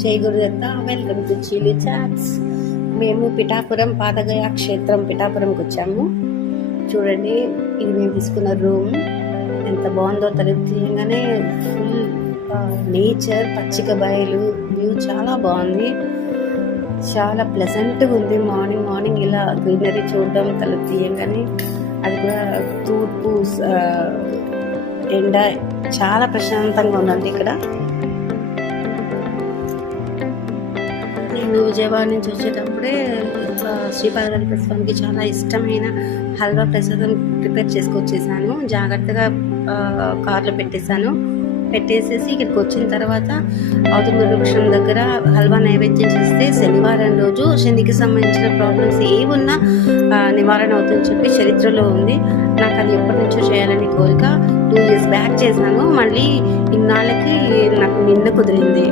జై Gurudatta. Welcome to Chilli Chats. మేము పిఠాపురం పాదగయ క్షేత్రం పిఠాపురంకి వచ్చాము. చూడండి, ఇది మేము తీసుకున్న రూమ్ ఎంత బాగుందో. తలుపు తీయగానే ఫుల్ నేచర్, పచ్చిక బయలు, వ్యూ చాలా బాగుంది. చాలా ప్లెజెంట్గా ఉంది. మార్నింగ్ ఇలా గ్రీనరీ చూడడం, తలుపు తీయగానే అది కూడా తూర్పు ఎండ చాలా ప్రశాంతంగా ఉందండి ఇక్కడ. నేను విజయవాడ నుంచి వచ్చేటప్పుడే శ్రీపాద స్వామికి చాలా ఇష్టమైన హల్వా ప్రసాదం ప్రిపేర్ చేసుకొచ్చేసాను. జాగ్రత్తగా కార్లో పెట్టేసేసి ఇక్కడికి వచ్చిన తర్వాత ఔదుంబ వృక్షం దగ్గర హల్వా నైవేద్యం చేస్తే శనివారం రోజు శనికి సంబంధించిన ప్రాబ్లమ్స్ ఏమున్నా నివారణ అవుతుందని చెప్పి చరిత్రలో ఉంది. నాకు అది ఎప్పటి నుంచో చేయాలని కోరిక. 2 years బ్యాక్ చేశాను. మళ్ళీ ఇన్నాళ్ళకి నాకు నిన్న కుదిరింది.